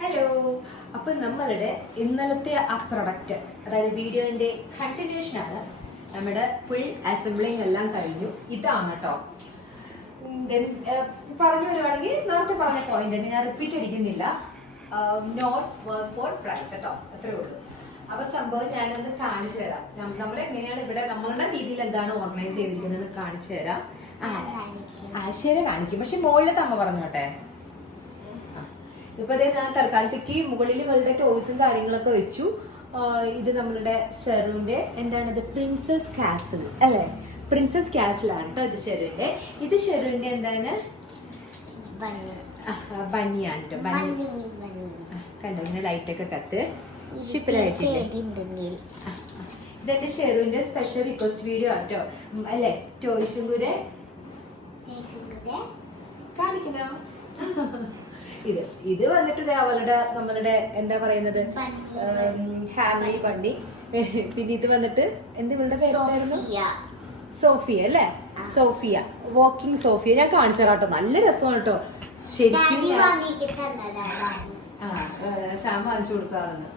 Hello, അപ്പം നമ്മളുടെ ഇന്നലത്തെ ആ പ്രൊഡക്റ്റ്, അതായത് വീഡിയോന്റെ കണ്ടിന്യൂഷൻ ആണ്. നമ്മുടെ ഫുൾ അസംബ്ലിങ് എല്ലാം കഴിഞ്ഞു. ഇതാണ് കേട്ടോ. പറഞ്ഞു വരുവാണെങ്കിൽ നേരത്തെ പറഞ്ഞ പോയിന്റ് തന്നെ ഞാൻ റിപ്പീറ്റ് അടിക്കുന്നില്ല. നോട്ട് ഫോർ പ്രൈസ് കേട്ടോ, അത്രേ ഉള്ളൂ. അപ്പൊ സംഭവം ഞാനൊന്ന് കാണിച്ചു തരാം. നമ്മൾ എങ്ങനെയാണ് ഇവിടെ നമ്മളുടെ രീതിയിൽ എന്താണ് ഓർഗനൈസ് ചെയ്തിരിക്കുന്നത് കാണിച്ചു തരാം. ശരി കാണിക്കും, പക്ഷെ മുകളിലത്തെ അമ്മ പറഞ്ഞോട്ടെ. ഇപ്പൊ ഞാൻ തൽക്കാലത്തേക്ക് മുകളിൽ വളരെ ടോയ്സും കാര്യങ്ങളൊക്കെ വെച്ചു. ഇത് നമ്മളുടെ സെറുവിന്റെ എന്താണിത്, പ്രിൻസസ് കാസിൽ അല്ലെ? പ്രിൻസസ് കാസിലാണ് കേട്ടോ ഇത് ഷെറുവിന്റെ. ഇത് ഷെറുവിന്റെ എന്താണ്, ബനിയാണ് കേട്ടോ. ബന്നി കണ്ടോ, ഇങ്ങനെ ലൈറ്റ് ഒക്കെ കത്ത് ഷിപ്പിലായിട്ടില്ലേ. ഇതെന്റെ ഷെറുവിന്റെ സ്പെഷ്യൽ റിക്വസ്റ്റ് വീഡിയോ ആട്ടോ അല്ലെ? ടോയ്സും കൂടെ കാണിക്കണോ? ഇത് വന്നിട്ട് അവളുടെ നമ്മളുടെ എന്താ പറയുന്നത്, ഹാമി ബണ്ണി. പിന്നെ ഇത് വന്നിട്ട് എന്ത് ഇവളുടെ പേരായിരുന്നു, സോഫിയ അല്ലേ? Sophia, walking Sophia. ഞാൻ കാണിച്ചു കേട്ടോ, നല്ല രസമാണ് കേട്ടോ ശരിക്കും. സാം വാങ്ങിച്ചു കൊടുത്തതാണെന്ന്.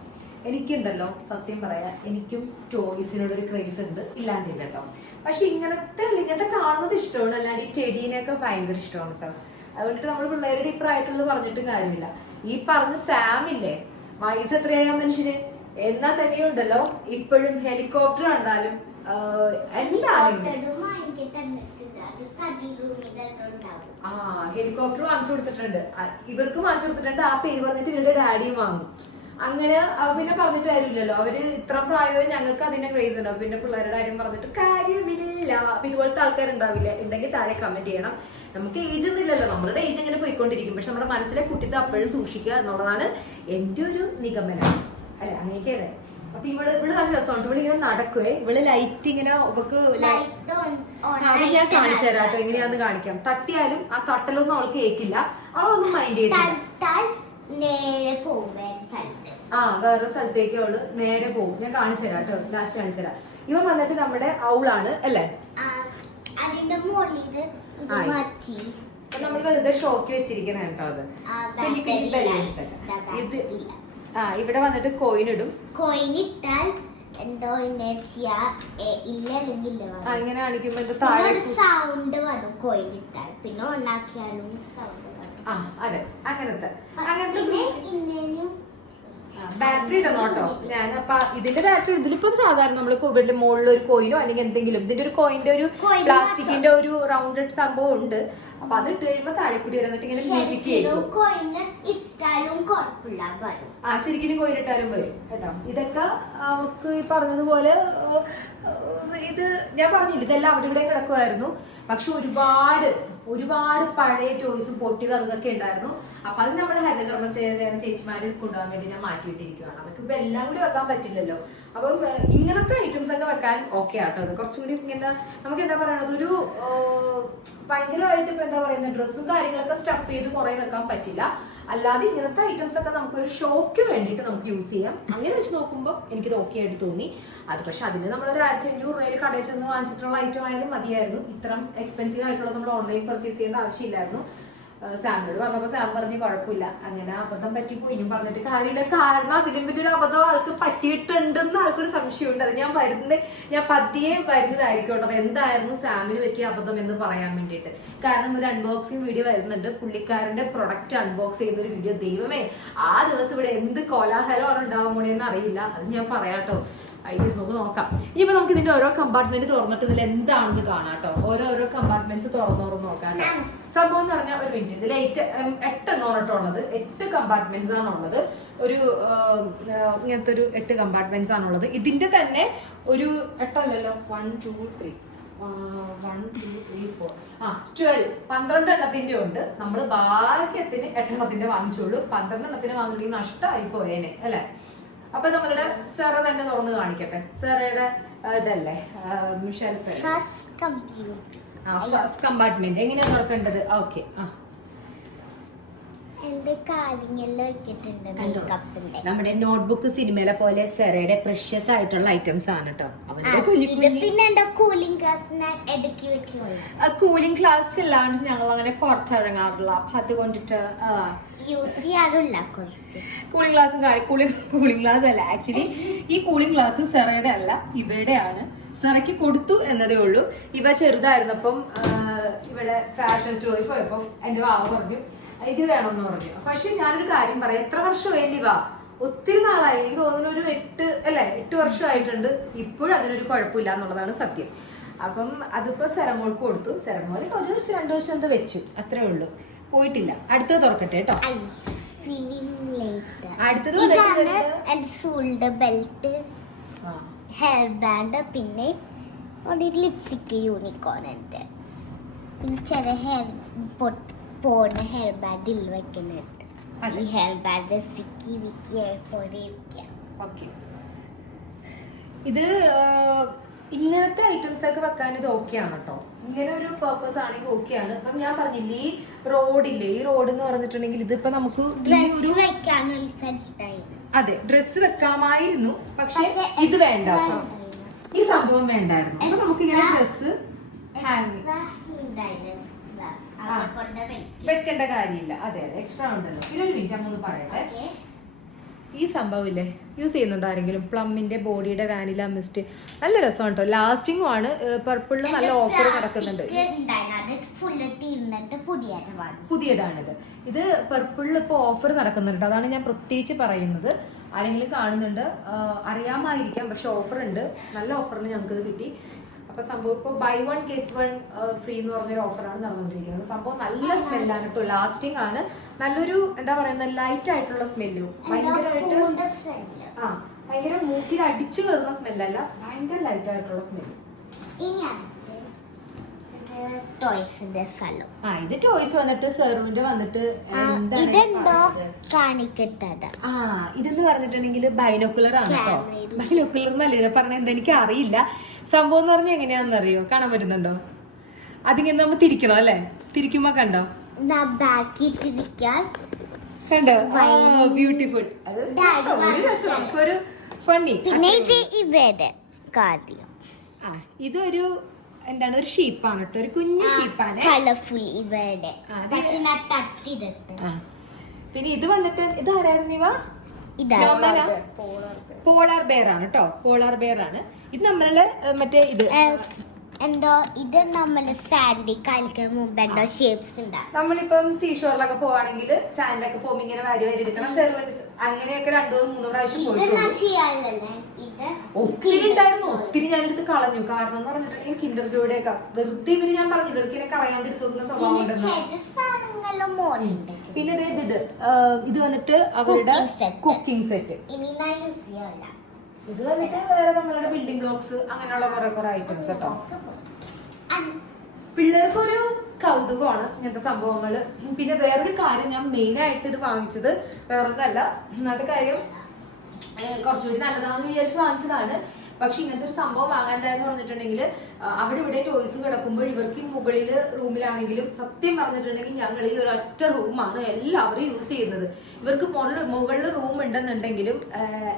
എനിക്കുണ്ടല്ലോ സത്യം പറയാ, എനിക്കും ടോയ്സിനോടൊരു ക്രേസ് ഉണ്ട്, ഇല്ലാണ്ടില്ല കേട്ടോ. പക്ഷെ ഇങ്ങനത്തെ കാണുന്നത് ഇഷ്ടമാണ്, അല്ലാണ്ട് ഈ ടെഡീനെയൊക്കെ ഭയങ്കര ഇഷ്ടമാണ് കേട്ടോ. അതുകൊണ്ടിട്ട് നമ്മൾ പിള്ളേരുടെ ഇപ്പറായിട്ടുള്ളത് പറഞ്ഞിട്ടും കാര്യമില്ല. ഈ പറഞ്ഞ സാം ഇല്ലേ, വയസ്സ് എത്രയായ മനുഷ്യന് എന്നാ തന്നെയുണ്ടല്ലോ, ഇപ്പോഴും ഹെലികോപ്റ്റർ കണ്ടാലും ഹെലികോപ്റ്റർ വാങ്ങിച്ചു കൊടുത്തിട്ടുണ്ട്, ഇവർക്കും വാങ്ങിച്ചു കൊടുത്തിട്ടുണ്ട്. ആ പേര് പറഞ്ഞിട്ട് ഇവരുടെ ഡാഡിയും വാങ്ങും. അങ്ങനെ പിന്നെ പറഞ്ഞിട്ട് കാര്യമില്ലല്ലോ, അവര് ഇത്ര പ്രായവും ഞങ്ങൾക്ക് അതിന്റെ ക്രേസ് ഉണ്ടാവും. പിന്നെ പിള്ളേരുടെ കാര്യം പറഞ്ഞിട്ട് കാര്യമില്ല. അപ്പൊ ഇതുപോലത്തെ ആൾക്കാരുണ്ടാവില്ല, ഉണ്ടെങ്കിൽ താഴെ കമന്റ് ചെയ്യണം. നമുക്ക് ഏജ് ഒന്നും ഇല്ലല്ലോ, നമ്മളുടെ ഏജ് ഇങ്ങനെ പോയിക്കൊണ്ടിരിക്കും. പക്ഷെ നമ്മുടെ മനസ്സിലെ കുട്ടിത്തെ അപ്പോഴും സൂക്ഷിക്കുക എന്നുള്ളതാണ് എന്റെ ഒരു നിഗമനം അല്ലെ? അങ്ങനെയൊക്കെയല്ലേ. അപ്പൊ ഇവള് നല്ല രസമുണ്ട്. ഇവിടെ ഇങ്ങനെ നടക്കുവേ, ഇവള് ലൈറ്റ് ഇങ്ങനെ അത് ഞാൻ കാണിച്ചു തരാം കേട്ടോ, എങ്ങനെയാന്ന് കാണിക്കാം. തട്ടിയാലും ആ തട്ടലൊന്നും അവൾക്ക് കേൾക്കില്ല, അവളൊന്നും മൈൻഡ് ചെയ്തില്ല. വേറെ സ്ഥലത്തേക്ക് അവള് നേരെ പോകും. ഞാൻ കാണിച്ചു തരാം കേട്ടോ, ലാസ്റ്റ് കാണിച്ചു തരാം. ഇവൻ വന്നിട്ട് നമ്മുടെ ഔളാണ് അല്ലേ? നമ്മൾ വെറുതെ ഷോക്ക് വെച്ചിരിക്കണ കേട്ടോ അത്. ഇത് ഇവിടെ വന്നിട്ട് കോയിൻ ഇടും. കോയിൻ ഇട്ടാൽ എന്തോ ഇങ്ങനെ കാണിക്കുമ്പോ സൗണ്ട് വരും. കോയിൻ ഇട്ടാൽ പിന്നെ ഉണ്ടാക്കിയാലും സൗണ്ട്. അതെ, അങ്ങനത്തെ ബാറ്ററി ഇടണം കേട്ടോ. ഞാൻ അപ്പൊ ഇതിന്റെ ബാറ്ററി ഇതിലിപ്പോ സാധാരണ നമ്മള് വീട്ടില് മുകളിൽ ഒരു കോയിനോ അല്ലെങ്കിൽ എന്തെങ്കിലും ഇതിന്റെ ഒരു കോയിന്റെ ഒരു പ്ലാസ്റ്റിക്കിന്റെ ഒരു റൗണ്ടഡ് സംഭവം ഉണ്ട്. അപ്പൊ അത് ഇട്ട് കഴിയുമ്പോ താഴെക്കൂടി വന്നിട്ട് ഇങ്ങനെ മ്യൂസിക് കേൾക്കും. ശരിക്കും കോയിൻ ഇട്ടാലും വരും കേട്ടോ. ഇതൊക്കെ അവക്ക് ഈ പറഞ്ഞതുപോലെ ഇത് ഞാൻ പറഞ്ഞില്ല, ഇതെല്ലാം അവിടെ ഇവിടെ കിടക്കുമായിരുന്നു. പക്ഷെ ഒരുപാട് പഴയ ടോയ്സും പൊട്ടിയത് അതൊക്കെ ഉണ്ടായിരുന്നു. അപ്പൊ അത് നമ്മുടെ ഹരിതകർമ്മസേന ചേച്ചിമാര് കൊണ്ടുപോകാൻ വേണ്ടി ഞാൻ മാറ്റിയിട്ടിരിക്കുകയാണ്. അതൊക്കെ ഇപ്പൊ എല്ലാം കൂടി വെക്കാൻ പറ്റില്ലല്ലോ. അപ്പം ഇങ്ങനത്തെ ഐറ്റംസ് ഒക്കെ വെക്കാൻ ഓക്കെ ആട്ടോ. അത് കുറച്ചുകൂടി ഇങ്ങനെ നമുക്ക് എന്താ പറയണത്, ഒരു ഭയങ്കരമായിട്ട് ഇപ്പൊ എന്താ പറയുന്നത്, ഡ്രസ്സും കാര്യങ്ങളൊക്കെ സ്റ്റഫ് ചെയ്ത് കുറെ വെക്കാൻ പറ്റില്ല. അല്ലാതെ ഇങ്ങനത്തെ ഐറ്റംസ് ഒക്കെ നമുക്കൊരു ഷോക്ക് വേണ്ടിയിട്ട് നമുക്ക് യൂസ് ചെയ്യാം. അങ്ങനെ വെച്ച് നോക്കുമ്പോൾ എനിക്കിത് ഓക്കെ ആയിട്ട് തോന്നി. അത് പക്ഷെ അതിന് നമ്മളൊരു 1500 രൂപയിൽ കടയിൽ ചെന്ന് വാങ്ങിച്ചിട്ടുള്ള ഐറ്റം ആയാലും മതിയായിരുന്നു. ഇത്രയും എക്സ്പെൻസീവ് ആയിട്ടുള്ള നമ്മൾ ഓൺലൈൻ പർച്ചേസ് ചെയ്യേണ്ട ആവശ്യമില്ലായിരുന്നു. സാമിനോട് പറഞ്ഞപ്പോ സാം പറഞ്ഞ് കുഴപ്പമില്ല, അങ്ങനെ അബദ്ധം പറ്റിപ്പോയി പറഞ്ഞിട്ട് കാര്യമില്ല. കാരണം അതിലും വലിയൊരു അബദ്ധം ആൾക്ക് പറ്റിയിട്ടുണ്ടെന്ന് ആൾക്കൊരു സംശയമുണ്ട്. അത് ഞാൻ പതിയെ വരുന്നതായിരിക്കും കേട്ടോ. എന്തായിരുന്നു സാമിന് പറ്റിയ അബദ്ധം എന്ന് പറയാൻ വേണ്ടിയിട്ട്. കാരണം ഒരു അൺബോക്സിങ് വീഡിയോ വരുന്നുണ്ട്, പുള്ളിക്കാരന്റെ പ്രൊഡക്റ്റ് അൺബോക്സ് ചെയ്യുന്ന ഒരു വീഡിയോ. ദൈവമേ, ആ ദിവസം ഇവിടെ എന്ത് കോലാഹലമാണ് ഉണ്ടാവാൻ പോണെന്ന് അറിയില്ല. അത് ഞാൻ പറയാട്ടോ. അയ്യോ, നമുക്ക് നോക്കാം. ഇനിയിപ്പോ നമുക്ക് ഇതിന്റെ ഓരോ കമ്പാർട്ട്മെന്റ് തുറന്നിട്ട് ഇതിൽ എന്താണെന്ന് കാണാം കേട്ടോ. ഓരോ കമ്പാർട്ട്മെന്റ്സ് തുറന്നു നോക്കാം കേട്ടോ. സംഭവം എന്ന് പറഞ്ഞാൽ ഒരു മിനിറ്റ്, ഇതിൽ 8 എണ്ണം ഉള്ളത്. 8 കമ്പാർട്ട്മെന്റ്സ് ആണുള്ളത്. ഒരു ഇങ്ങനത്തെ ഒരു 8 കമ്പാർട്ട്മെന്റ്സ് ആണുള്ളത്. ഇതിന്റെ തന്നെ ഒരു 8 അല്ലല്ലോ, 1 2 3 1 2 3 4 12 എണ്ണത്തിന്റെ ഉണ്ട്. നമ്മള് ഭാഗ്യത്തിന് 8 എണ്ണത്തിന്റെ വാങ്ങിച്ചോളൂ. 12 എണ്ണത്തിന് വാങ്ങിയിട്ട് നഷ്ടമായി പോയേനെ അല്ലെ? അപ്പൊ നമ്മളുടെ സെറ തന്നെ തുറന്ന് കാണിക്കട്ടെ. സെറയുടെ ഇതല്ലേ ഷെൽഫ് കമ്പാർട്ട്മെന്റ് എങ്ങനെയാ തുറക്കേണ്ടത്? ഓക്കെ, നമ്മുടെ നോട്ട്ബുക്ക് സിനിമയിലെ പോലെ സെറയുടെ പ്രഷ്യസ് ആയിട്ടുള്ള ഐറ്റംസ് ആണ് കേട്ടോ. അവ കൂളിംഗ് ക്ലാസ് ഇല്ലാണ്ട് ഞങ്ങൾ അങ്ങനെ പുറത്തിറങ്ങാറില്ല. അപ്പൊ അതുകൊണ്ടിട്ട് കൂളിംഗ് ക്ലാസ്സും കൂളിംഗ് ക്ലാസ് അല്ല. ആക്ച്വലി ഈ കൂളിംഗ് ക്ലാസ് സെറയുടെ അല്ല, ഇവയുടെയാണ്. സെറയ്ക്ക് കൊടുത്തു എന്നതേ ഉള്ളൂ. ഇവ ചെറുതായിരുന്നപ്പം ഇവിടെ ഫാഷൻ സ്റ്റോറിൽ പോയപ്പം എന്റെ വാവ പറഞ്ഞു ഇത് വേണമെന്ന് പറഞ്ഞു. പക്ഷെ ഞാനൊരു കാര്യം പറയാം, എത്ര വർഷമായി ഇവ? ഒത്തിരി നാളായി. എനിക്ക് തോന്നുന്നു ഒരു 8 വർഷമായിട്ടുണ്ട്. ഇപ്പോഴും അതിനൊരു കുഴപ്പമില്ല എന്നുള്ളതാണ് സത്യം. അപ്പം അതിപ്പോ സെറമോൾക്ക് കൊടുത്തു. സെറമോൾ 1 വർഷം 2 വർഷം എന്താ വെച്ചു, അത്രേ ഉള്ളൂ. പോയിട്ടില്ല. അടുത്തത് തുറക്കട്ടെ കേട്ടോ. അടുത്തത് ബെൽറ്റ്, ഹെയർ ബാൻഡ്, പിന്നെ ലിപ്സ്റ്റിക് യൂണിക്കോണിന്റെ ചെറിയ ഹെയർ പോണ ഹെയർ ബാൻഡിൽ വെക്കുന്നുണ്ട്. ഈ ഹെയർ ബാൻഡ് സിക്കി വിക്കി പോലെ ഇരിക്കാം. ഓക്കെ, ഇത് ഇങ്ങനത്തെ ഐറ്റംസ് ഒക്കെ വെക്കാൻ ഇത് ഓക്കെയാണ് കേട്ടോ. ഇങ്ങനെ ഒരു പർപ്പസ് ആണെങ്കിൽ ഓക്കെയാണ്. അപ്പം ഞാൻ പറഞ്ഞില്ലേ, ഈ റോഡില്ലേ, ഈ റോഡ് എന്ന് പറഞ്ഞിട്ടുണ്ടെങ്കിൽ ഇതിപ്പോ നമുക്ക് അതെ ഡ്രസ്സ് വെക്കാമായിരുന്നു. പക്ഷെ ഇത് വേണ്ട, ഈ സംഭവം വേണ്ടായിരുന്നു. അപ്പൊ നമുക്ക് ഇങ്ങനെ ഡ്രസ്സ് വെക്കേണ്ട കാര്യമില്ല. അതെ അതെ, എക്സ്ട്രാ ഉണ്ടല്ലോ. പിന്നെ ഒരു മിനിറ്റ് അമ്മ പറയട്ടെ. ഈ സംഭവം ഇല്ലേ, യൂസ് ചെയ്യുന്നുണ്ടോ ആരെങ്കിലും? പ്ലമ്മിന്റെ ബോഡിയുടെ വാനില മിസ്റ്റ് നല്ല രസമാണ് കേട്ടോ. ലാസ്റ്റിംഗും ആണ്. പർപ്പിളില് നല്ല ഓഫർ നടക്കുന്നുണ്ട്. പുതിയതാണിത്. ഇത് പർപ്പിളിൽ ഇപ്പൊ ഓഫർ നടക്കുന്നുണ്ട്. അതാണ് ഞാൻ പ്രത്യേകിച്ച് പറയുന്നത്. ആരെങ്കിലും കാണുന്നുണ്ട് അറിയാമായിരിക്കാം, പക്ഷെ ഓഫർ ഉണ്ട്. നല്ല ഓഫറിന് ഞങ്ങൾക്ക് ഇത് കിട്ടി. അപ്പൊ സംഭവം ഇപ്പൊ ബൈ 1 get 1 ഫ്രീ എന്ന് പറഞ്ഞൊരു ഓഫറാണ് നടന്നുകൊണ്ടിരിക്കുന്നത്. സംഭവം നല്ല സ്മെല്ലാണ് കേട്ടോ, ലാസ്റ്റിംഗ് ആണ്. നല്ലൊരു എന്താ പറയുന്ന ലൈറ്റ് ആയിട്ടുള്ള സ്മെല്ലും, ഭയങ്കരമായിട്ട് ഭയങ്കര മൂക്കിൽ അടിച്ചു കയറുന്ന സ്മെല്ലല്ല, ഭയങ്കര ലൈറ്റ് ആയിട്ടുള്ള സ്മെല്ല്. ഇത് ടോയ്സ് വന്നിട്ട് സെറുവിന്റെ വന്നിട്ട് ഇതെന്ന് പറഞ്ഞിട്ടുണ്ടെങ്കിൽ ബൈനോക്കുലർ ആണ് കേട്ടോ. ബൈനോക്കുലർ എന്നല്ല പറഞ്ഞ എന്താ എനിക്ക് അറിയില്ല. സംഭവം എന്ന് പറഞ്ഞാൽ എങ്ങനെയാണെന്ന് അറിയോ? കാണാൻ പറ്റുന്നുണ്ടോ? അതിങ്ങനെ നമ്മൾ തിരിക്കണം അല്ലെ? തിരിക്കുമ്പോ കണ്ടോ? കണ്ടോ? ബ്യൂട്ടിഫുൾ. ഒരു ഫണ്ണി. ഇതൊരു എന്താണ്, ഒരു ഷീപ്പാണ് കേട്ടോ, ഒരു കുഞ്ഞു ഷീപ്പാണ്. പിന്നെ ഇത് വന്നിട്ട് ഇത് ആരായിരുന്നു? പോളാർ ബെയർ ആണ് കേട്ടോ. പോളാർ ബെയർ ആണ് ഇത്. നമ്മളുടെ മറ്റേ ഇത് എന്തോ ഇത് നമ്മള് സാൻഡി കളിക്കാൻ മുമ്പ് എന്തോ ഷേപ്സ് ഉണ്ടാവും. നമ്മളിപ്പം സീഷോറിലൊക്കെ പോവാണെങ്കിൽ സാൻഡിലൊക്കെ പോകുമ്പോ ഇങ്ങനെ വാരി വാരി എടുക്കണം. സെർവൻസ് അങ്ങനെയൊക്കെ 2-3 പ്രാവശ്യം പോയിട്ടുണ്ട്. ഒത്തിരി ഉണ്ടായിരുന്നു. ഒത്തിരി ഞാനെടുത്ത് കളഞ്ഞു. കാരണം എന്ന് പറഞ്ഞിട്ടുണ്ടെങ്കിൽ കിൻഡർ ജോയുടെ ഒക്കെ വെറുതെ ഇവര്, ഞാൻ പറഞ്ഞു ഇവർക്ക് ഇങ്ങനെ കളയാണ്ട് എടുത്തു നോക്കുന്ന സ്വഭാവം ഉണ്ടെന്ന്. പിന്നെ ഇത് വന്നിട്ട് അവരുടെ കുക്കിംഗ് സെറ്റ്. ഇത് വന്നിട്ട് വേറെ നമ്മളുടെ ബിൽഡിംഗ് ബ്ലോക്സ് അങ്ങനെയുള്ള കുറെ ഐറ്റംസ് കേട്ടോ. പിള്ളേർക്കൊരു കൗതുകമാണ് ഇങ്ങനത്തെ സംഭവങ്ങള്. പിന്നെ വേറൊരു കാര്യം, ഞാൻ മെയിൻ ആയിട്ട് ഇത് വാങ്ങിച്ചത് വേറൊന്നല്ല. അത് കാര്യം കുറച്ചുകൂടി നല്ലതാണെന്ന് വിചാരിച്ച് വാങ്ങിച്ചതാണ്. പക്ഷെ ഇങ്ങനത്തെ ഒരു സംഭവം വാങ്ങാണ്ടായെന്ന് പറഞ്ഞിട്ടുണ്ടെങ്കിൽ അവിടെ ഇവിടെ ടോയ്സ് കിടക്കുമ്പോൾ ഇവർക്ക് മുകളിൽ റൂമിലാണെങ്കിലും സത്യം പറഞ്ഞിട്ടുണ്ടെങ്കിൽ ഞങ്ങൾ ഈ ഒരു ഒറ്റ റൂമാണ് എല്ലാവരും യൂസ് ചെയ്യുന്നത്. ഇവർക്ക് മുകളിൽ റൂം ഉണ്ടെന്നുണ്ടെങ്കിലും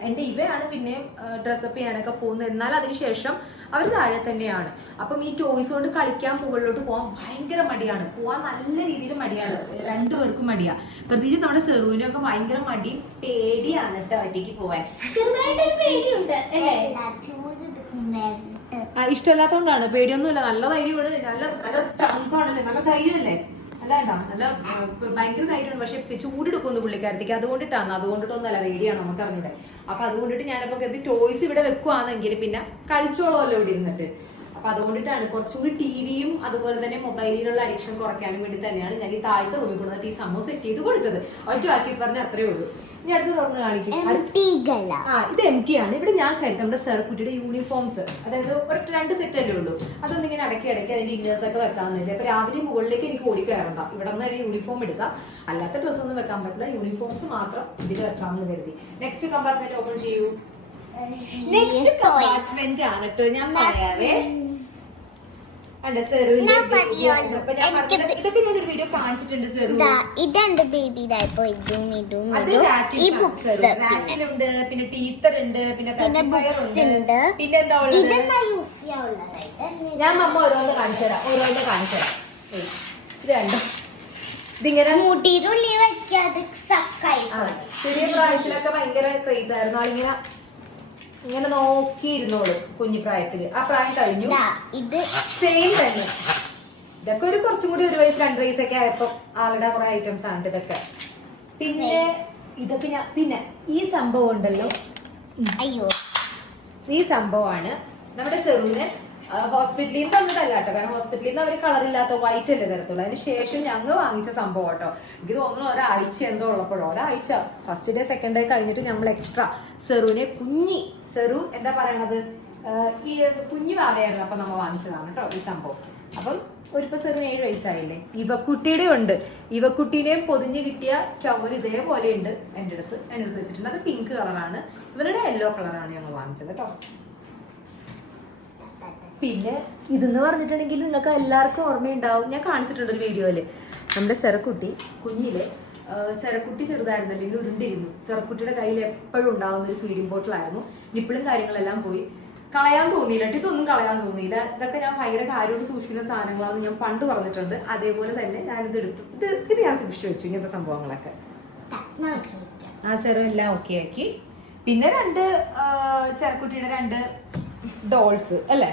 എൻ്റെ ഇവയാണ് പിന്നെയും ഡ്രസ്സപ്പ് ചെയ്യാനൊക്കെ പോകുന്നത്. എന്നാൽ അതിനുശേഷം അവർ താഴെ തന്നെയാണ്. അപ്പം ഈ ടോയ്സ് കൊണ്ട് കളിക്കാൻ മുകളിലോട്ട് പോകാൻ ഭയങ്കര മടിയാണ്. പോകാൻ നല്ല രീതിയിൽ മടിയാണ്. 2 പേർക്കും മടിയാണ്. പ്രത്യേകിച്ച് നമ്മുടെ സെറുവിനൊക്കെ ഭയങ്കര മടിയും പേടിയാണ് കേട്ടോ ഒറ്റയ്ക്ക് പോവാൻ. ചെറുതായിട്ട് പേടിയുണ്ട് അല്ലേ? ഇഷ്ടമല്ലാത്തതുകൊണ്ടാണ്. പേടിയൊന്നുമില്ല, നല്ല ധൈര്യമാണ്. നല്ല ചണുപ്പാണല്ലേ, നല്ല ധൈര്യമല്ലേ? അല്ല കേട്ടോ, നല്ല ഭയങ്കര ധൈര്യമാണ്. പക്ഷെ ചൂടെടുക്കുന്നു പുള്ളിക്കാരത്തേക്ക്. അതുകൊണ്ടിട്ടൊന്നല്ല, പേടിയാണ് നമുക്ക് അറിഞ്ഞൂടെ. അപ്പൊ അതുകൊണ്ടിട്ട് ഞാനപ്പോ കരുതി ടോയ്സ് ഇവിടെ വെക്കുവാണെങ്കിൽ പിന്നെ കളിച്ചോളമല്ലോ ഇവിടെ ഇരുന്നിട്ട്. അപ്പൊ അതുകൊണ്ടിട്ടാണ് കുറച്ചുകൂടി ടിവിയും അതുപോലെ തന്നെ മൊബൈലിലുള്ള അഡിക്ഷൻ കുറയ്ക്കാനും വേണ്ടി തന്നെയാണ് ഞാൻ ഈ താഴത്തെ റൂമിൽ കൊടുത്തിട്ട് ഈ സംഭവം സെറ്റ് ചെയ്ത് കൊടുത്തത്. ഒറ്റ ആക്കി പറഞ്ഞ അത്രേ ഉള്ളൂ. ഇനി അടുത്ത് തുറന്ന് കാണിക്കും. ഇത് എം ടി ആണ്. ഇവിടെ ഞാൻ കരുതി നമ്മുടെ സെർക്കുട്ടിയുടെ യൂണിഫോംസ്, അതായത് 2 സെറ്റ് അല്ലേ ഉള്ളൂ, അതൊന്നും ഇങ്ങനെ ഇടയ്ക്ക് അതിന്റെ ഇന്നേഴ്സ് ഒക്കെ വെക്കാമെന്നില്ല. അപ്പൊ രാവിലെ മുകളിലേക്ക് എനിക്ക് ഓടി കയറണ്ട, ഇവിടെ നിന്ന് തന്നെ യൂണിഫോം എടുക്കാം. അല്ലാത്ത ഡ്രസ്സ് ഒന്നും വെക്കാൻ പറ്റില്ല, യൂണിഫോംസ് മാത്രം ഇതിൽ വെക്കാമെന്ന് കരുതി. നെക്സ്റ്റ് കമ്പാർട്ട്മെന്റ് ഓപ്പൺ ചെയ്യൂ. നെക്സ്റ്റ് കമ്പാർട്ട്മെന്റ് ആണ് കേട്ടോ ഞാൻ പറയാവേ. ഞാൻ പറഞ്ഞല്ലോ. ഇതൊക്കെ ഞാനൊരു വീഡിയോ കാണിച്ചിട്ടുണ്ട് സെറു. ഇതെന്റെ ബേബി ഡയപ്പർ. ഇതും അത് ഈ ബുക്സ് റാറ്റിലുണ്ട്, പിന്നെ ടീത്തർ ഉണ്ട്, പിന്നെ ബുക്സ് ഉണ്ട്. പിന്നെ എന്താ ഉള്ളത്? ഇതെല്ലാം യൂസ് ചെയ്യാനുള്ളതായിട്ട് ഞാൻ അമ്മ ഓരോന്ന് കാണിച്ചു തരാം. ഇത് കണ്ടോ, ഇതിങ്ങനെ മുടിയിലുള്ളി വെക്കാതെ സക്കായി. ചെറിയ പ്രായത്തിലൊക്കെ ഭയങ്കര ക്രേസ് ആയിരുന്നു. ആളിങ്ങനെ ഇങ്ങനെ നോക്കിയിരുന്നോളൂ കുഞ്ഞു പ്രായത്തില്. ആ പ്രായം കഴിഞ്ഞു. ഇത് സെയിം തന്നെ. ഇതൊക്കെ ഒരു കുറച്ചും കൂടി 1 വയസ്സ് 2 വയസ്സൊക്കെ ആയപ്പോ ആളുടെ കുറെ ഐറ്റംസ് ആണ് ഇതൊക്കെ. പിന്നെ ഇതൊക്കെ പിന്നെ ഈ സംഭവം ഉണ്ടല്ലോ, അയ്യോ ഈ സംഭവമാണ് നമ്മുടെ സെറുവിന് ഹോസ്പിറ്റലിൽ നിന്ന് തന്നതല്ല കേട്ടോ. കാരണം ഹോസ്പിറ്റലിൽ നിന്ന് അവര് കളറില്ലാത്ത വൈറ്റ് അല്ലേ തരത്തുള്ളൂ. അതിന് ശേഷം ഞങ്ങൾ വാങ്ങിച്ച സംഭവം കേട്ടോ. എനിക്ക് തോന്നുന്നു ഒരാഴ്ച എന്തോ ഉള്ളപ്പോഴോ, ഒരാഴ്ച ഫസ്റ്റ് ഡേ സെക്കൻഡ് ഡേ കഴിഞ്ഞിട്ട് നമ്മൾ എക്സ്ട്രാ സെറുവിനെ സെറു എന്താ പറയണത്, ഈ കുഞ്ഞു വാവയായിരുന്നു അപ്പൊ നമ്മൾ വാങ്ങിച്ചതാണ് കേട്ടോ ഈ സംഭവം. അപ്പം ഇപ്പൊ സെറുവിന് 7 വയസ്സായില്ലേ. ഇവക്കുട്ടിയുടെ ഉണ്ട്. ഇവക്കുട്ടീനെയും പൊതിഞ്ഞ് കിട്ടിയ ടവൽ ഇതേപോലെ ഉണ്ട് എൻ്റെ അടുത്ത് വെച്ചിട്ടുണ്ട്. അത് പിങ്ക് കളറാണ്. ഇവരുടെ യെല്ലോ കളറാണ് ഞങ്ങൾ വാങ്ങിച്ചത് കേട്ടോ. പിന്നെ ഇതെന്ന് പറഞ്ഞിട്ടുണ്ടെങ്കിൽ നിങ്ങൾക്ക് എല്ലാവർക്കും ഓർമ്മയുണ്ടാവും, ഞാൻ കാണിച്ചിട്ടുണ്ട് ഒരു വീഡിയോയില്. നമ്മുടെ സെറക്കുട്ടി കുഞ്ഞിലെ സെറക്കുട്ടി ചെറുതായിരുന്നു, അല്ലെങ്കിൽ ഉരുണ്ടിരുന്നു. സെറക്കുട്ടിയുടെ കയ്യിൽ എപ്പോഴും ഉണ്ടാവുന്ന ഒരു ഫീഡിംഗ് ബോട്ടിലായിരുന്നു. നിപ്പിളും കാര്യങ്ങളെല്ലാം പോയി. കളയാൻ തോന്നിയില്ല, ഇതൊന്നും കളയാൻ തോന്നിയില്ല. ഇതൊക്കെ ഞാൻ ഭയങ്കര കാര്യമായിട്ട് സൂക്ഷിക്കുന്ന സാധനങ്ങളാണെന്ന് ഞാൻ പണ്ട് പറഞ്ഞിട്ടുണ്ട്. അതേപോലെ തന്നെ ഞാനിത് എടുത്തു. ഇത് ഞാൻ സൂക്ഷിച്ചു വെച്ചു ഇങ്ങനത്തെ സംഭവങ്ങളൊക്കെ. ആ സെറം എല്ലാം ഓക്കെ ആക്കി. പിന്നെ 2 സെറക്കുട്ടിയുടെ 2 ഡോൾസ് അല്ലേ.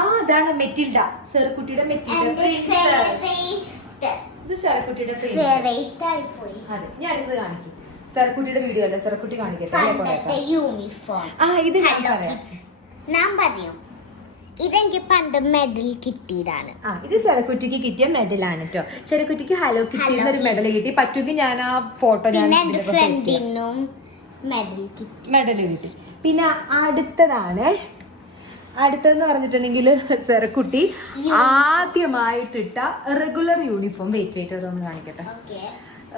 അതാണ് മെറ്റിൽഡ, സെറക്കുട്ടിയുടെ മെറ്റിൽഡ. ഇത് സെറക്കുട്ടിയുടെ അതെ. ഞാൻ അടുത്ത് കാണിക്കും. സെറക്കുട്ടിയുടെ വീഡിയോ അല്ലേ, സെറക്കുട്ടി കാണിക്കട്ടെ. ഇത് ഞാൻ പറയും, ഇതെനിക്ക് പണ്ട് മെഡൽ കിട്ടിയതാണ്. ഇത് സെറക്കുട്ടിക്ക് കിട്ടിയ മെഡലാണ് കേട്ടോ. സെറക്കുട്ടിക്ക് ഹലോ കിറ്റിയിൽ ഒരു മെഡൽ കിട്ടി. പറ്റുമെങ്കിൽ ഞാൻ ആ ഫോട്ടോ മെഡൽ കിട്ടി. പിന്നെ അടുത്തതെന്ന് പറഞ്ഞിട്ടുണ്ടെങ്കിൽ സെറക്കുട്ടി ആദ്യമായിട്ടിട്ട റെഗുലർ യൂണിഫോം. വെയിറ്റ് ഓരോന്ന് കാണിക്കട്ടെ.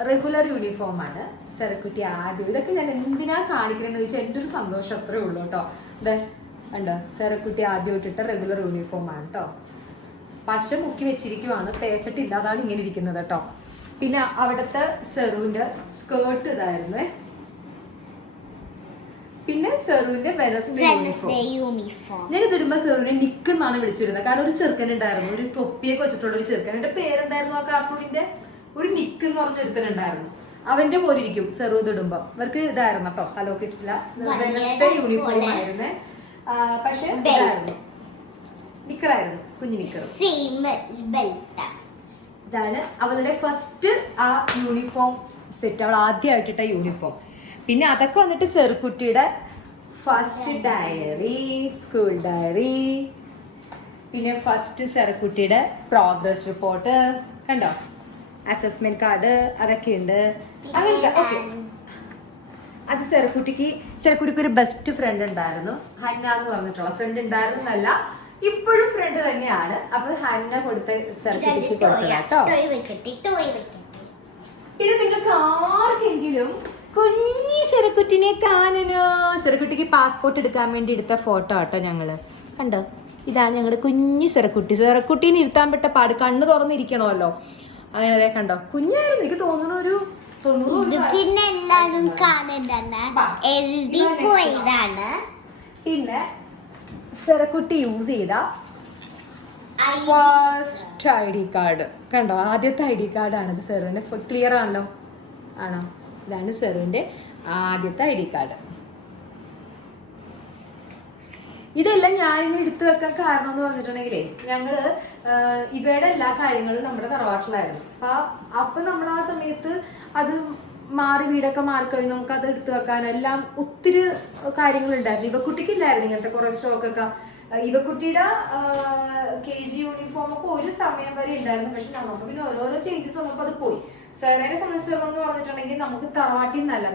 റെഗുലർ യൂണിഫോം ആണ് സെറക്കുട്ടി ആദ്യം. ഇതൊക്കെ ഞാൻ എന്തിനാ കാണിക്കണമെന്ന് ചോദിച്ചാൽ എൻ്റെ ഒരു സന്തോഷം അത്രേ ഉള്ളൂ കേട്ടോ. ഇത് കണ്ടോ, സെറക്കുട്ടി ആദ്യമായിട്ടിട്ട റെഗുലർ യൂണിഫോം ആണ് കേട്ടോ. പശ മുക്കി വെച്ചിരിക്കുവാണ്, തേച്ചിട്ടില്ല, അതാണ് ഇങ്ങനെ ഇരിക്കുന്നത് കേട്ടോ. പിന്നെ അവിടുത്തെ സെറുവിന്റെ സ്കേർട്ട് ഇതായിരുന്നു. പിന്നെ സെറുവിന്റെ വെനസ്ഡേ യൂണിഫോം. ഞാൻ ഇതിടുമ്പോ സെറുവിനെ നിക്ക് എന്നാണ് വിളിച്ചിരുന്നത്. കാരണം ഒരു ചെറുക്കൻ ഉണ്ടായിരുന്നു, ഒരു തൊപ്പിയൊക്കെ വെച്ചിട്ടുള്ള ഒരു ചെറുക്കൻ. എന്റെ പേരെന്തായിരുന്നു ആ കാർട്ടൂണിന്റെ? ഒരു നിക്ക് എന്ന് പറഞ്ഞ ഒരുത്തനുണ്ടായിരുന്നു. അവന്റെ പോലെ ഇരിക്കും സെറു ഇതിടുമ്പോ. ഇവർക്ക് ഇതായിരുന്നു കേട്ടോ ഹലോ കിഡ്സിലെ വെനസ്ഡേ യൂണിഫോം ആയിരുന്നേ. പക്ഷെ നിക്കറായിരുന്നു, കുഞ്ഞു നിക്കർ. ഇതാണ് അവളുടെ ഫസ്റ്റ് ആ യൂണിഫോം സെറ്റ്, അവൾ ആദ്യമായിട്ടിട്ട യൂണിഫോം. പിന്നെ അതൊക്കെ വന്നിട്ട് സെറുക്കുട്ടിയുടെ ഫസ്റ്റ് ഡയറി, സ്കൂൾ ഡയറി. പിന്നെ ഫസ്റ്റ് സെറുക്കുട്ടിയുടെ പ്രോഗ്രസ് റിപ്പോർട്ട് കണ്ടോ, അസസ്മെന്റ് കാർഡ് അതൊക്കെ ഉണ്ട്. അത് സെറുക്കുട്ടിക്ക് ഒരു ബെസ്റ്റ് ഫ്രണ്ട് ഉണ്ടായിരുന്നു, ഹന്ന എന്ന് പറഞ്ഞിട്ടുള്ള ഫ്രണ്ട് ഉണ്ടായിരുന്നല്ല, ഇപ്പോഴും ഫ്രണ്ട് തന്നെയാണ്. അപ്പൊ ഹന്ന കൊടുത്ത് സെറുക്കുട്ടിക്ക് കൊടുത്തത് കേട്ടോ. പിന്നെ നിങ്ങൾക്ക് ആർക്കെങ്കിലും കുഞ്ഞി സെറുക്കുട്ടിനെ കാണനോ? സെറുക്കുട്ടിക്ക് പാസ്പോർട്ട് എടുക്കാൻ വേണ്ടി എടുത്ത ഫോട്ടോ കേട്ടോ ഞങ്ങള്. കണ്ടോ, ഇതാണ് ഞങ്ങളുടെ കുഞ്ഞി സെറുക്കുട്ടീനെ ഇരുത്താൻ പെട്ട പാട്. കണ്ണ് തുറന്നിരിക്കണമല്ലോ, അങ്ങനെ കണ്ടോ. കുഞ്ഞായിരുന്നു, എനിക്ക് തോന്നുന്നു ഒരു 90. പിന്നെ എല്ലാരും കാണുന്നതാണ്. പിന്നെ സെറുക്കുട്ടി യൂസ് ചെയ്ത ഫസ്റ്റ് ID കാർഡ് കണ്ടോ, ആദ്യത്തെ ID കാർഡാണ് ഇത്. സെറുവിന്റെ ക്ലിയർ ആണല്ലോ, ആണോ? ഇതാണ് സെറുവിന്റെ ആദ്യത്തെ ID കാർഡ്. ഇതെല്ലാം ഞാനിങ്ങനെ എടുത്തു വെക്കാൻ കാരണം എന്ന് പറഞ്ഞിട്ടുണ്ടെങ്കിലേ, ഞങ്ങള് ഇവയുടെ എല്ലാ കാര്യങ്ങളും നമ്മുടെ തറവാട്ടിലായിരുന്നു. അപ്പൊ നമ്മൾ ആ സമയത്ത് അത് വീടൊക്കെ മാറിക്കഴിഞ്ഞ് നമുക്ക് അത് എടുത്തു വെക്കാനും എല്ലാം ഒത്തിരി കാര്യങ്ങളുണ്ടായിരുന്നു. ഇവക്കുട്ടിക്കില്ലായിരുന്നു ഇങ്ങനത്തെ കുറെ സ്റ്റോക്കൊക്കെ. ഇവക്കുട്ടിയുടെ KG യൂണിഫോം ഒക്കെ ഒരു സമയം വരെ ഉണ്ടായിരുന്നു. പക്ഷെ നമുക്ക് പിന്നെ ഓരോരോ ചേഞ്ചസ് വന്നപ്പോൾ അത് പോയി. സാറിനെ സംബന്ധിച്ചിടത്തോളം എന്ന് പറഞ്ഞിട്ടുണ്ടെങ്കിൽ നമുക്ക് തറവാട്ടിൽ നിന്നല്ല,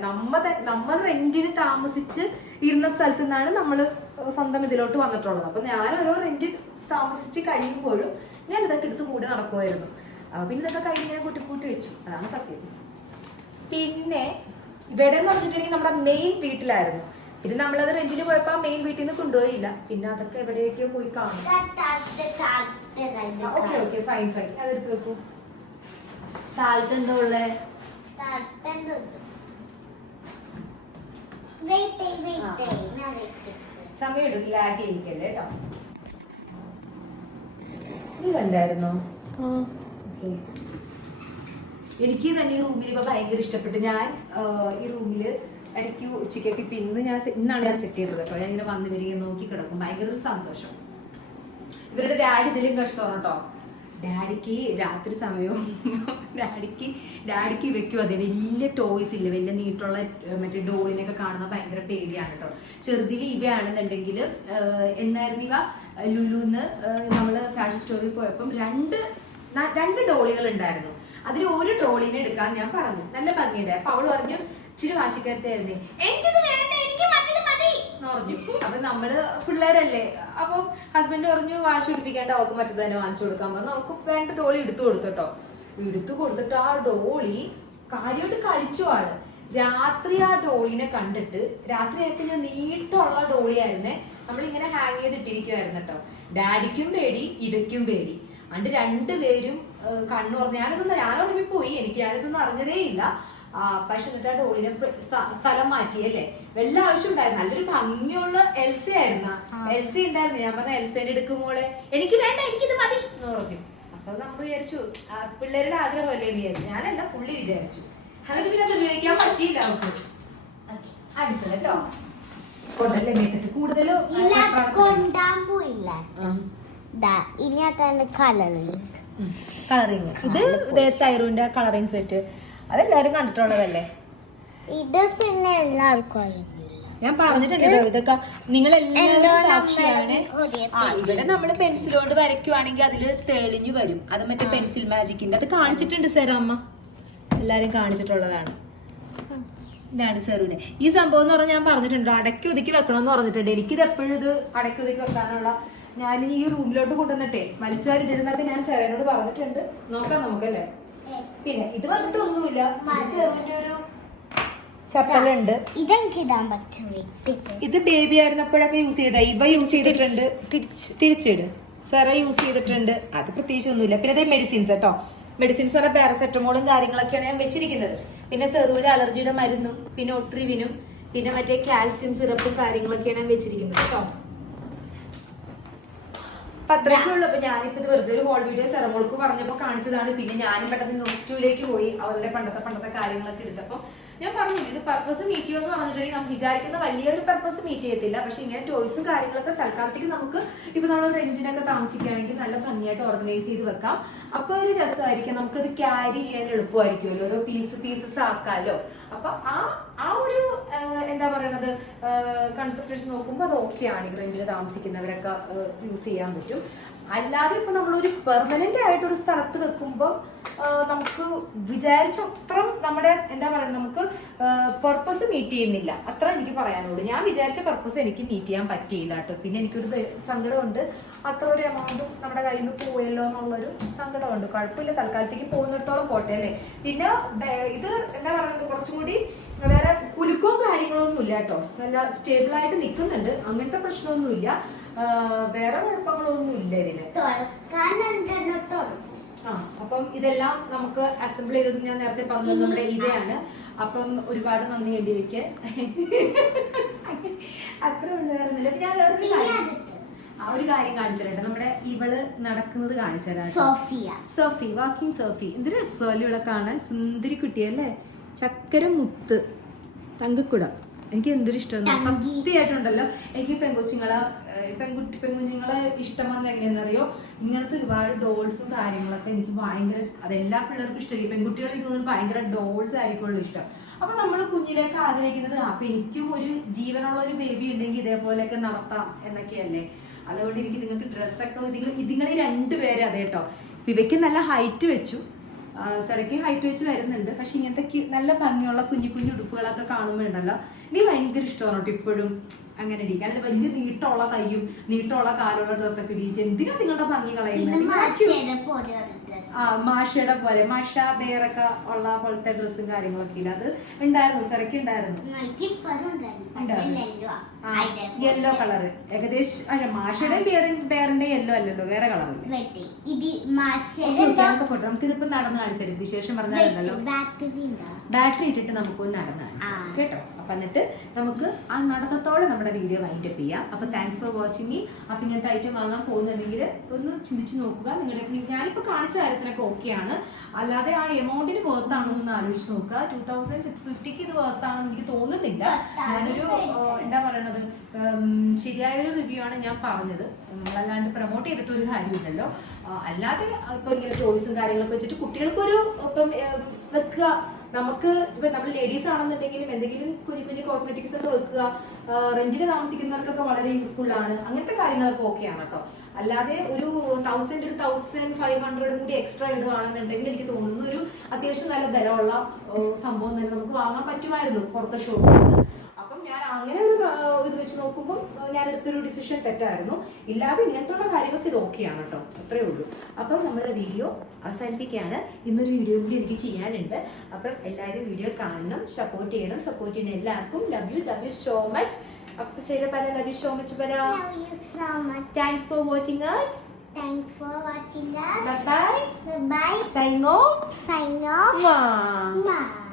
നമ്മൾ റെന്റിന് താമസിച്ച് ഇരുന്ന സ്ഥലത്തു നിന്നാണ് നമ്മൾ സ്വന്തം ഇതിലോട്ട് വന്നിട്ടുള്ളത്. അപ്പൊ ഞാൻ ഓരോ റെന്റ് താമസിച്ച് കഴിയുമ്പോഴും ഞാൻ ഇതൊക്കെ എടുത്ത് കൂടി നടക്കുമായിരുന്നു. പിന്നെ ഇതൊക്കെ കയ്യിൽ ഇങ്ങനെ കൂട്ടി വെച്ചു, അതാണ് സത്യം. പിന്നെ ഇവിടെ എന്ന് പറഞ്ഞിട്ടുണ്ടെങ്കിൽ നമ്മുടെ മെയിൻ വീട്ടിലായിരുന്നു. പിന്നെ നമ്മളത് റെന്റിന് പോയപ്പോ മെയിൻ വീട്ടിൽ നിന്ന് കൊണ്ടുപോയില്ല. പിന്നെ അതൊക്കെ എവിടെയൊക്കെയോ പോയി കാണും. Okay okay fine fine. അതെടുത്ത് വെക്കൂ. താഴത്ത് എന്താ ഉള്ളേ? സമയം എടുക്കും, ലാഗ് ചെയ്യിക്കല്ലേ കേട്ടോ. ഇത് കണ്ടായിരുന്നോ? എനിക്ക് തന്നെ ഈ റൂമിൽ ഇപ്പൊ ഭയങ്കര ഇഷ്ടപ്പെട്ടു. ഞാൻ ഈ റൂമില് ഇടയ്ക്ക് ഉച്ചയ്ക്കൊക്കെ ഇപ്പൊ ഇന്നാണ് ഞാൻ സെറ്റ് ചെയ്തത് കേട്ടോ. ഞാൻ ഇങ്ങനെ വന്ന് വരികയും നോക്കി കിടക്കും, ഭയങ്കര ഒരു സന്തോഷം. ഇവരുടെ ഡാഡി ഇതിലും കഷ്ടമാണ് കേട്ടോ. ഡാഡിക്ക് രാത്രി സമയവും ഡാഡിക്ക് വെക്കും അതെ വലിയ ടോയ്സ് ഇല്ല, വലിയ നീട്ടുള്ള മറ്റേ ഡോളിനെയൊക്കെ കാണുമ്പോൾ ഭയങ്കര പേടിയാണ് കേട്ടോ. ചെറുതിൽ ഇവയാണെന്നുണ്ടെങ്കിൽ എന്നായിരുന്നു ഇവ ലുലുന്ന് നമ്മള് ഫാഷൻ സ്റ്റോറിൽ പോയപ്പം രണ്ട് ഡോളികൾ ഉണ്ടായിരുന്നു. അതിൽ ഒരു ഡോളിനെ എടുക്കാൻ ഞാൻ പറഞ്ഞു, നല്ല ഭംഗിയുണ്ട്. അപ്പൊ അവള് പറഞ്ഞു ഇച്ചിരി വാശിക്കാരത്തായിരുന്നേ, എനിക്കിത് വേണ്ട, എനിക്ക് മറ്റത് മതി എന്ന് പറഞ്ഞു. അപ്പൊ നമ്മള് പിള്ളേരല്ലേ, അപ്പം ഹസ്ബൻഡ് പറഞ്ഞു വാശി പിടിപ്പിക്കാണ്ട് അവൾക്ക് മറ്റത് തന്നെ വാങ്ങിച്ചു കൊടുക്കാൻ പറഞ്ഞു. അവൾക്ക് വേണ്ട ഡോളി എടുത്തു കൊടുത്തോട്ടോ. എടുത്തു കൊടുത്തിട്ട് ആ ഡോളി കാര്യമായിട്ട് കളിച്ചു ആള്. രാത്രി ആ ഡോളിനെ കണ്ടിട്ട്, രാത്രി ആയിട്ട് ഞാൻ നീട്ടുള്ള ഡോളിയായിരുന്നേ, നമ്മളിങ്ങനെ ഹാങ് ചെയ്തിട്ടിരിക്കുവായിരുന്നു കേട്ടോ. ഡാഡിക്കും പേടി ഇവയ്ക്കും പേടി. അണ്ട് രണ്ടുപേരും കണ്ണു പറഞ്ഞു. ഞാനൊന്നും പോയി, ഞാനിതൊന്നും അറിഞ്ഞതേ ഇല്ല. പക്ഷെ എന്നിട്ട് ആ ഡോളിനെ സ്ഥലം മാറ്റിയല്ലേ, വല്ല ആവശ്യം ഉണ്ടായിരുന്നു. നല്ലൊരു ഭംഗിയുള്ള എൽസ ആയിരുന്നു. എൽസ ഉണ്ടായിരുന്നു. ഞാൻ പറഞ്ഞ എൽസേനെ എടുക്കുമ്പോളെ എനിക്ക് വേണ്ട, എനിക്കിത് മതി എന്ന് പറഞ്ഞു. അപ്പൊ നമ്മൾ വിചാരിച്ചു പിള്ളേരുടെ ആഗ്രഹമല്ലേ എന്ന് വിചാരിച്ചു. ഞാനല്ല, പുള്ളി വിചാരിച്ചു. എന്നിട്ട് പിന്നെ അത് ഉപയോഗിക്കാൻ പറ്റിയില്ല അവർക്ക്. അടുത്തത് കേട്ടോ കൊണ്ടല്ലേ മേത്തിട്ട് കൂടുതലും കളറിങ്. ഇത് സൈറൂന്റെ കളറിങ് സെറ്റ്, അതെല്ലാരും കണ്ടിട്ടുള്ളതല്ലേ. ഇത് പിന്നെ എല്ലാവർക്കും ഞാൻ പറഞ്ഞിട്ടുണ്ട് ഇതൊക്കെ നിങ്ങളെല്ലാവരും സാക്ഷിയാണ്. ഇവിടെ നമ്മള് പെൻസിൽ കൊണ്ട് വരയ്ക്കുവാണെങ്കിൽ അതില് തെളിഞ്ഞു വരും. അത് മറ്റേ പെൻസിൽ മാജിക്കിന്റെ അത് കാണിച്ചിട്ടുണ്ട് സാർ അമ്മ, എല്ലാരും കാണിച്ചിട്ടുള്ളതാണ്. ഇതാണ് സെറൂന് ഈ സംഭവം എന്ന് പറഞ്ഞാൽ ഞാൻ പറഞ്ഞിട്ടുണ്ട് അടക്കി ഒതുക്കി വെക്കണമെന്ന് പറഞ്ഞിട്ടുണ്ട്. എനിക്കിത് എപ്പോഴും ഇത് അടക്കി ഒതുക്കി വെക്കാനുള്ള ഞാൻ ഈ റൂമിലോട്ട് കൊണ്ടുവന്നിട്ടേ വലിച്ചുവാരിട്ടിരുന്നൊക്കെ ഞാൻ സെറൂനോട് പറഞ്ഞിട്ടുണ്ട്. നോക്കാം നമുക്കല്ലേ. പിന്നെ ഇത് പറഞ്ഞിട്ട് ഒന്നുമില്ല, സെറൂന്റെ ഒരു ചപ്പലുണ്ട്. ഇത് ബേബി ആയിരുന്നപ്പോഴൊക്കെ യൂസ് ചെയ്ത ഇവ യൂസ് ചെയ്തിട്ടുണ്ട്. തിരിച്ചിട് സെറ യൂസ് ചെയ്തിട്ടുണ്ട്. അത് പ്രത്യേകിച്ച് ഒന്നുമില്ല. പിന്നെ ഇത് മെഡിസിൻസ് കേട്ടോ. മെഡിസിൻസ് പറഞ്ഞാൽ പാരസെറ്റമോളും കാര്യങ്ങളൊക്കെയാണ് ഞാൻ വെച്ചിരിക്കുന്നത്. പിന്നെ സെറൂവിന്റെ അലർജിയുടെ മരുന്നും പിന്നെ ഒട്രിവിനും പിന്നെ മറ്റേ കാൽസ്യം സിറപ്പും കാര്യങ്ങളൊക്കെയാണ് ഞാൻ വെച്ചിരിക്കുന്നത് കേട്ടോ. അത്രയ്ക്കുള്ളൂ. അപ്പൊ ഞാനിപ്പോ ഇത് വെറുതെ ഒരു ഹോൾ വീഡിയോ സെറമോൾക്ക് പറഞ്ഞപ്പോ കാണിച്ചതാണ്. പിന്നെ ഞാനും പെട്ടെന്ന് ന്യൂസ്2ലേക്ക് പോയി അവരുടെ പണ്ടത്തെ കാര്യങ്ങളൊക്കെ എടുത്തപ്പോ ഞാൻ പറഞ്ഞു ഇത് പർപ്പസ് മീറ്റ് ചെയ്യുമെന്ന് പറഞ്ഞിട്ടുണ്ടെങ്കിൽ നമുക്ക് വിചാരിക്കുന്ന വലിയൊരു പർപ്പസ് മീറ്റ് ചെയ്യത്തില്ല. പക്ഷെ ഇങ്ങനെ ടോയ്സും കാര്യങ്ങളൊക്കെ തൽക്കാലത്തേക്ക് നമുക്ക് ഇപ്പൊ നമ്മൾ റെന്റിനൊക്കെ താമസിക്കുകയാണെങ്കിൽ നല്ല ഭംഗിയായിട്ട് ഓർഗനൈസ് ചെയ്ത് വെക്കാം. അപ്പൊ ഒരു രസമായിരിക്കും, നമുക്കത് ക്യാരി ചെയ്യാൻ എളുപ്പമായിരിക്കുമല്ലോ, ഓരോ പീസസ് ആക്കാമല്ലോ. അപ്പൊ ആ ഒരു എന്താ പറയണത് കൺസെപ്റ്റ് വെച്ച് നോക്കുമ്പോൾ അത് ഓക്കെയാണ്. റെന്റിന് താമസിക്കുന്നവരൊക്കെ യൂസ് ചെയ്യാൻ പറ്റും. അല്ലാതെ ഇപ്പൊ നമ്മളൊരു പെർമനന്റ് ആയിട്ടൊരു സ്ഥലത്ത് വെക്കുമ്പോൾ നമുക്ക് വിചാരിച്ച അത്ര നമ്മുടെ എന്താ പറയുക നമുക്ക് പർപ്പസ് മീറ്റ് ചെയ്യുന്നില്ല. അത്ര എനിക്ക് പറയാനുള്ളൂ. ഞാൻ വിചാരിച്ച പർപ്പസ് എനിക്ക് മീറ്റ് ചെയ്യാൻ പറ്റിയില്ല കേട്ടോ. പിന്നെ എനിക്കൊരു സങ്കടമുണ്ട്, അത്ര ഒരു എമൗണ്ടും നമ്മുടെ കയ്യിൽ നിന്ന് പോയല്ലോ എന്നുള്ളൊരു സങ്കടമുണ്ട്. കുഴപ്പമില്ല, തൽക്കാലത്തേക്ക് പോകുന്നിടത്തോളം പോട്ടെ അല്ലേ. പിന്നെ ഇത് എന്താ പറയുന്നത് കുറച്ചും കൂടി വേറെ കുലുക്കവും കാര്യങ്ങളോ ഒന്നും ഇല്ല കേട്ടോ. നല്ല സ്റ്റേബിൾ ആയിട്ട് നിൽക്കുന്നുണ്ട്, അങ്ങനത്തെ പ്രശ്നമൊന്നുമില്ല. വേറെ കുഴപ്പങ്ങളൊന്നും ഇല്ല ഇതിന്. അപ്പം ഇതെല്ലാം നമുക്ക് അസംബിൾ ചെയ്തത് ഞാൻ നേരത്തെ പറഞ്ഞത് നമ്മുടെ ഇവയാണ്. അപ്പം ഒരുപാട് നന്ദി എഴുതിവെക്ക്. അത്ര ഉണ്ടായിരുന്നില്ല. ഞാൻ ഒരു കാര്യം കാണിച്ചിട്ടുണ്ട്. നമ്മുടെ ഇവള് നടക്കുന്നത് കാണിച്ചു തരാം. സോഫി വാക്കിംഗ് സോഫി. എന്ത് രസമല്ലേ ഇവിടെ കാണാൻ, സുന്ദരി കുട്ടിയല്ലേ. ചക്കര മുത്ത് തങ്കക്കുട. എനിക്ക് എന്തൊരു ഇഷ്ടമാണ് സത്യമായിട്ടുണ്ടല്ലോ. എനിക്ക് പെൺകുഞ്ഞുങ്ങളെ ഇഷ്ടം വന്നത് എങ്ങനെയാണെന്നറിയോ, ഇങ്ങനത്തെ ഒരുപാട് ഡോൾസും കാര്യങ്ങളൊക്കെ എനിക്ക് ഭയങ്കര, അതെല്ലാ പിള്ളേർക്കും ഇഷ്ടമായിരിക്കും. പെൺകുട്ടികളെ എനിക്ക് തോന്നുന്നു ഭയങ്കര ഡോൾസ് ആയിരിക്കുമല്ലോ ഇഷ്ടം. അപ്പൊ നമ്മൾ കുഞ്ഞിലേക്ക് ആഗ്രഹിക്കുന്നത് അപ്പൊ എനിക്കും ഒരു ജീവനുള്ള ഒരു ബേബി ഉണ്ടെങ്കിൽ ഇതേപോലെയൊക്കെ നടത്താം എന്നൊക്കെയല്ലേ. അതുകൊണ്ട് എനിക്ക് നിങ്ങൾക്ക് ഡ്രസ്സൊക്കെ ഇതിങ്ങളെ രണ്ടുപേരെ അതെ കേട്ടോ. ഇവയ്ക്ക് നല്ല ഹൈറ്റ് വെച്ചു, സെറയ്ക്ക് ഹൈറ്റ് വെച്ച് വരുന്നുണ്ട്. പക്ഷെ ഇങ്ങനത്തെ നല്ല ഭംഗിയുള്ള കുഞ്ഞു ഉടുപ്പുകളൊക്കെ കാണുമ്പോഴുണ്ടല്ലോ എനിക്ക് ഭയങ്കര ഇഷ്ടമാണ് കേട്ടോ. ഇപ്പോഴും അങ്ങനെ ഇടിക്കുക, അല്ലെങ്കിൽ വലിയ നീട്ടമുള്ള കൈയും നീട്ടമുള്ള കാലുള്ള ഡ്രസ്സൊക്കെ ഇടിച്ച് എന്തിനാ നിങ്ങളുടെ ഭംഗി കളയുന്നത്? മാഷയുടെ പോലെ മാഷ ബേറൊക്കെ ഉള്ള പോലത്തെ ഡ്രസ്സും കാര്യങ്ങളൊക്കെ ഇല്ല. അത് ഉണ്ടായിരുന്നു, സെറക്കി ഉണ്ടായിരുന്നു. യെല്ലോ കളറ് ഏകദേശം. അല്ല, മാഷയുടെ ബേറിന്റെ യെല്ലോ അല്ലല്ലോ, വേറെ കളറല്ലേ. നമുക്കിതിപ്പോ നടന്ന് കാണിച്ചാലും വിശേഷം പറഞ്ഞാലുണ്ടല്ലോ, ബാറ്ററി ഇട്ടിട്ട് നമുക്കൊന്ന് നടന്ന് കാണിച്ചു കേട്ടോ. അപ്പൊ എന്നിട്ട് നമുക്ക് ആ നടത്തത്തോടെ നമ്മുടെ വീഡിയോ വൈൻഡപ്പ് ചെയ്യാം. അപ്പൊ താങ്ക്സ് ഫോർ വാച്ചിങ്. അപ്പൊ ഇങ്ങനത്തെ ഐറ്റം വാങ്ങാൻ പോകുന്നുണ്ടെങ്കിൽ ഒന്ന് ചിന്തിച്ച് നോക്കുക. നിങ്ങളുടെ ഞാനിപ്പോ കാണിച്ച കാര്യത്തിനൊക്കെ ഓക്കെയാണ്, അല്ലാതെ ആ എമൗണ്ടിന് വേർത്താണെന്നൊന്ന് ആലോചിച്ച് നോക്കുക. 2650 ഇത് വേർത്താണെന്ന് എനിക്ക് തോന്നുന്നില്ല. ഞാനൊരു എന്താ പറയണത്, ശരിയായൊരു റിവ്യൂ ആണ് ഞാൻ പറഞ്ഞത്. നമ്മളല്ലാണ്ട് പ്രൊമോട്ട് ചെയ്തിട്ട് ഒരു കാര്യമില്ലല്ലോ. അല്ലാതെ ഇപ്പൊ ഇങ്ങനെ ചോയ്സും കാര്യങ്ങളൊക്കെ വെച്ചിട്ട് കുട്ടികൾക്കൊരു ഇപ്പം വെക്കുക. നമുക്ക് ഇപ്പൊ നമ്മൾ ലേഡീസ് ആണെന്നുണ്ടെങ്കിലും എന്തെങ്കിലും കുഞ്ഞു കുഞ്ഞു കോസ്മെറ്റിക്സ് ഒക്കെ വെക്കുക, റെന്റിന് താമസിക്കുന്നവർക്കൊക്കെ വളരെ യൂസ്ഫുൾ ആണ്. അങ്ങനത്തെ കാര്യങ്ങളൊക്കെ ഓക്കെയാണ് കേട്ടോ. അല്ലാതെ ഒരു 1500 കൂടി എക്സ്ട്രാ ഇടുകയാണെന്നുണ്ടെങ്കിൽ എനിക്ക് തോന്നുന്നു ഒരു അത്യാവശ്യം നല്ല ബലമുള്ള സംഭവം തന്നെ നമുക്ക് വാങ്ങാൻ പറ്റുമായിരുന്നു പുറത്തെ ഷോപ്സിൽ. അപ്പം ഞാൻ അങ്ങനെ ഒരു ഇത് വെച്ച് നോക്കുമ്പോൾ ഞാൻ എടുത്തൊരു ഡിസിഷൻ തെറ്റായിരുന്നു. ഇല്ലാതെ ഇങ്ങനത്തെ കാര്യങ്ങൾക്ക് ഇത് ഓക്കെയാണ് കേട്ടോ, അത്രേ ഉള്ളൂ. അപ്പം നമ്മുടെ വീഡിയോ അവസാനിപ്പിക്കുകയാണ്. ഇന്നൊരു വീഡിയോ കൂടി എനിക്ക് ചെയ്യാനുണ്ട്. അപ്പം എല്ലാവരും വീഡിയോ കാണണം, സപ്പോർട്ട് ചെയ്യണം. സപ്പോർട്ട് ചെയ്യുന്ന എല്ലാവർക്കും ലവ് യു സോ മച്ച്. അപ്പം ശരി, love you so much. Thanks for watching us. Thanks for watching us. Bye bye. Bye bye. Sign off. Sign off. Mwah. Mwah.